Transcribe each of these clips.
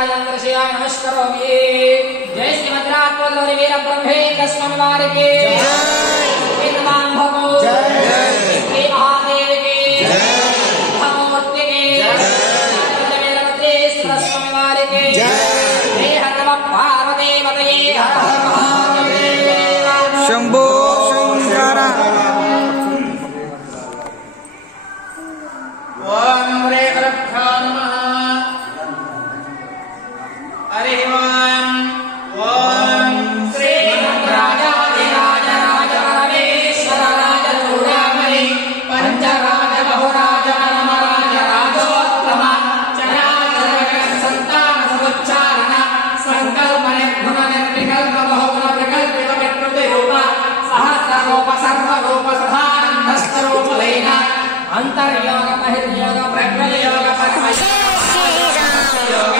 नारायण दर्शयामि नमस्करोमि। जय श्रीमद्राजवल्लभे वीरब्रह्मेन्द्र स्वामी वारि की जय। नमः भगो जय। महादेव की जय। धर्ममूर्ति की जय। वीरभद्रेश्वर स्वामी वारि की जय। जय हर नमः पार्वती पतये हर हर महादेव शंभो शंकर। ओम रे गुरुभ्यो नमः। हरि ओम श्री राजाधिराज राज परमेश्वर राज चूड़ामणि पंचराज बहुराज मनमराज राजोत्तम चराचर संतान समुच्चारण संकल्प निर्गुण निर्विकल्प बहुगुण प्रकल्पित विकृति रूप सहस्र रूप सर्व रूप सदानंद रूप लैना अंतर्योग बहिर्योग प्रज्ञयोग परमयोग योग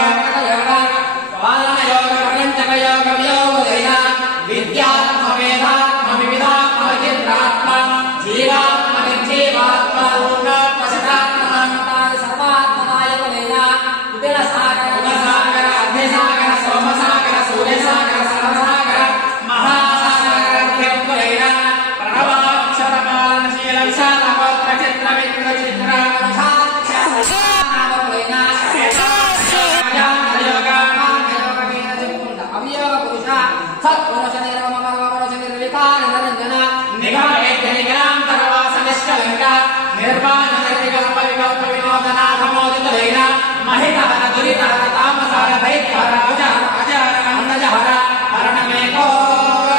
पालन योग प्रपंचक योग योग लैना विद्यात्म वेदात्म विविधात्म विचित्रात्मा जीवात्म निर्जीवात्मा लोकात्म सदात्म नामताय सर्वात्मनाय लैना उदय सागर अग्निसागर सोमसागर सूर्यसागर सर्वसागर महासागर अध्यक्ष लैना प्रणवाक्षर पालनशील विशाल चित्र विचित्र चित्र अवयव पुरुष सत्पुरुष निर्मम परमपुरुष निर्विकार निरंजन निगम निगमांतरवास निष्कलंक निर्वाण निर्विकल्प विकल्प विनोदनाथ मोदित लैना महितहर दुरितहर तामसहर दैत्यहर अजहर अजहर अंधजहर हरणमेको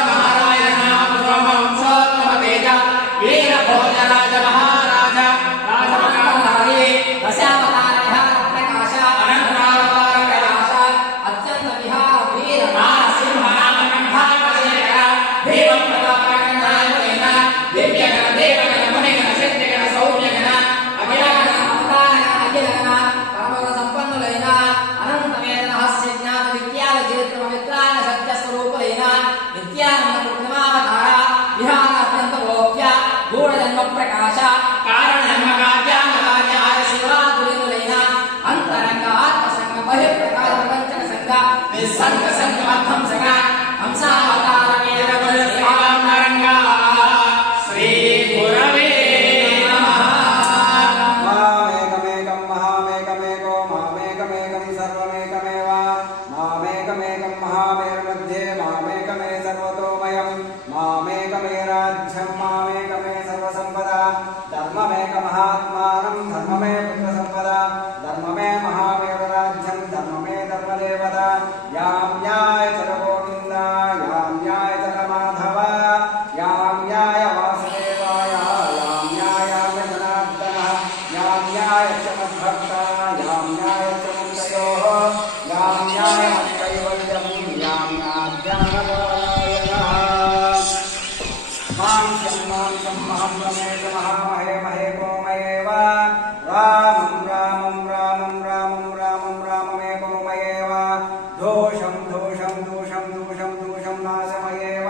नारायण नाम वंशोत्तम तेज वीर भोज राज महाराज राजमहाराजे दशावतार विहार प्रकाश अनंतावतार कैलाश अत्यंत विहार वीर नारसिंह नाम कंठापशेखर देवं प्रतापकंठायन दिव्यगण देवगण मुनिगण सिद्धिगण सौम्यगण अखिलगण अवतारगण अखिलगण परमगुण संपन्नुलैन अनंत वेद रहस्य ज्ञान विज्ञान चरित्र पवित्रान सत्य स्वरूपुलैन नित्यानंद कृत्रिमावतार विहार अत्यंत भोग्य गूढ़ जन्म प्रकाश कारण जन्म कार्यान्य आर्य शिवादुलिनुलैन अंतरंग आत्मसंग बहिर्प्रकाश प्रपंचक संग निसंग संग मध्यम संग हंसावतार वीर गुरु श्रीरामरंग श्री गुरवे नमः। मामेकमेकं महामेकमेको मामेकमेकं सर्वमेकमेव मामेकमेकं महामेर्मध्ये मामेकमे सर्वतोमयं मामेकमे राज्यं मामेकमे सर्वसम्पदा धर्ममेकमहात्मानं धर्ममे पुत्रसम्पदा धर्ममे महामेरुराज्यं धर्ममे धर्मदेवता यां न्यायचर गोविन्द यां न्यायचर माधव यां न्याय वासुदेवाय यां न्याय जनार्दनः यां न्यायच मद्भक्ता यां न्यायच मुक्तयोः यां न्याय कैवल्यं यां न्यायज्ञानपरायणः मां शं महं रमेश महामहे महे गोमयेव रामं रामं रामं रामं रामं राममेकोमयेव दोषं दोषं दोषं दोषं दोषं नाशमयेव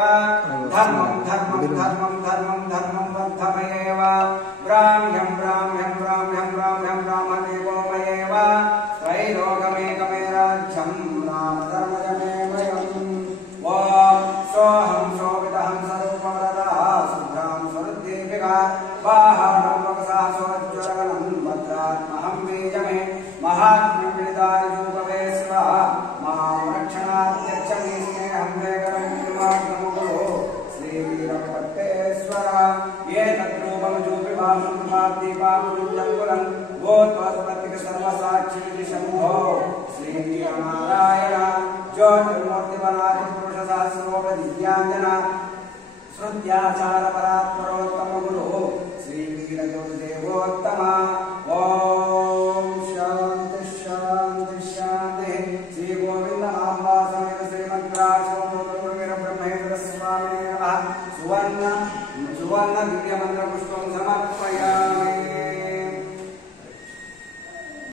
धर्मं धर्मं धर्मं धर्मं धर्मं वर्धमयेव ब्राह्म्यं ब्राह्म्यं ब्राह्म्यं ब्राह्म्यं ब्राह्मणेकोमयेव त्रैलोकमेकमे राज्यं रामधर्मजमेमयम् ॐ सोऽहं शोभितहं स्वरूपवरदः शुभ्रां स्वरुद्दीपिका वाहनं वक्षः स्वज्वलगलं भद्रात्महं बीजमे महात्म्यं विदितायुपवे स्वः मां रक्षणात्यच्छमे स्नेहं वेगरं कृपाग्रमुकुरो श्रीवीरभट्टेश्वर ये तद्रूपं जूपिभासं कृपाब्दीपाकुरुजङ्कुलं गोत्वात्पत्तिक सर्वसाक्षिविधि शम्भो श्रीवीरनारायण ज्योतिर्मूर्तिवनादिपुरुषसहस्रोपदिव्याञ्जना श्रुत्याचारपरा